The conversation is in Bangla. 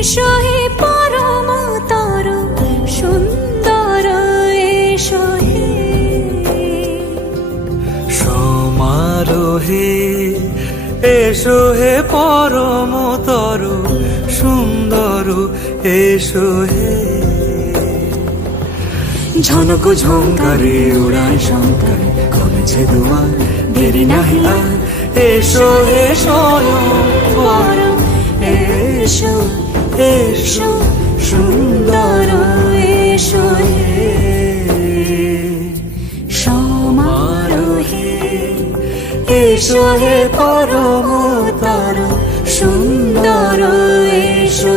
এসো হে পরম তর সুন্দর এসো হে সমারোহে এসো হে পরম তর সুন্দর এসো হে ঝনক ঝঙ্কারে উড়ায় শঙ্কর কমেছে দুয়ার দেরি নাহি আর এসো হে স্বয়ং পরম এসো এসো সুন্দর এসো হে সমারোহে এসো হে পরম তর সুন্দর এসো